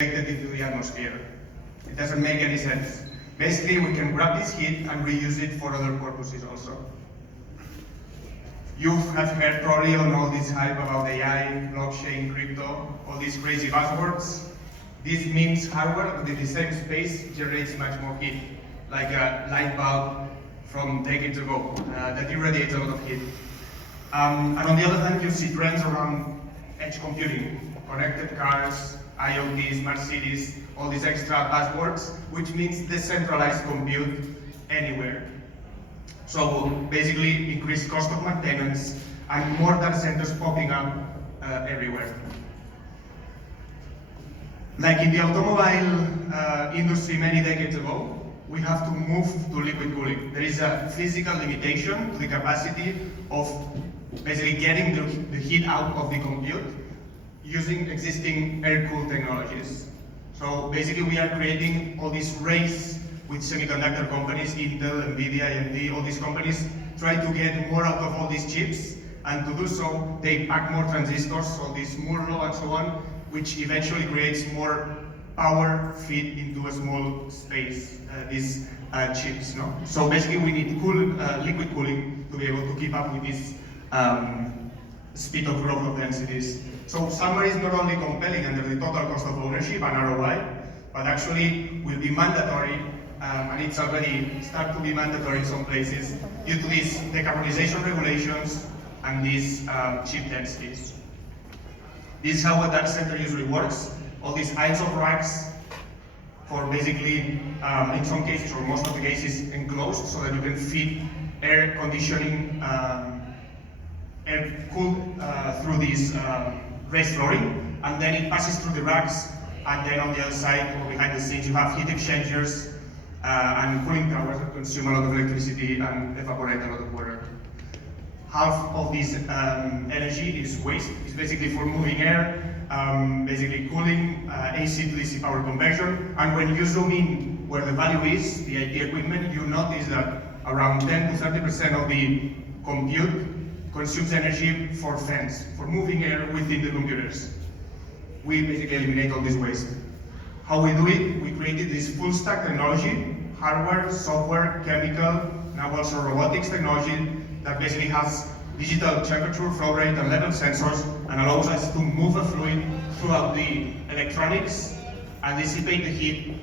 Injected into the atmosphere. It doesn't make any sense. Basically, we can grab this heat and reuse it for other purposes also. You have heard probably on all this hype about AI, blockchain, crypto, all these crazy buzzwords. This means hardware that in the same space generates much more heat, like a light bulb from decades ago that irradiates a lot of heat. And on the other hand, you see trends around edge computing, connected cars, IoT, smart cities, all these extra buzzwords, which means decentralized compute anywhere. So basically increased cost of maintenance and more data centers popping up everywhere. Like in the automobile industry many decades ago, we have to move to liquid cooling. There is a physical limitation to the capacity of basically getting the heat out of the compute using existing air-cooled technologies. So basically we are creating all this race with semiconductor companies, Intel, Nvidia, AMD, all these companies try to get more out of all these chips, and to do so they pack more transistors, all this Moore's law and so on, which eventually creates more power fit into a small space, these chips. No? So basically we need liquid cooling to be able to keep up with this speed of growth of densities. So Submer is not only compelling under the total cost of ownership and ROI, but actually will be mandatory, and it's already started to be mandatory in some places due to these decarbonization regulations and these chip densities. This is how a data center usually works. All these aisles of racks for basically, in some cases or most of the cases, enclosed so that you can feed air conditioning, air cooled through this raised flooring, and then it passes through the racks, and then on the other side or behind the scenes you have heat exchangers and cooling towers that consume a lot of electricity and evaporate a lot of water. Half of this energy is waste. It's basically for moving air, basically cooling, AC to DC power conversion, and when you zoom in where the value is, the IT equipment, you notice that around 10 to 30% of the compute consumes energy for fans, for moving air within the computers. We basically eliminate all this waste. How we do it? We created this full stack technology, hardware, software, chemical, now also robotics technology that basically has digital temperature, flow rate, and level sensors, and allows us to move a fluid throughout the electronics and dissipate the heat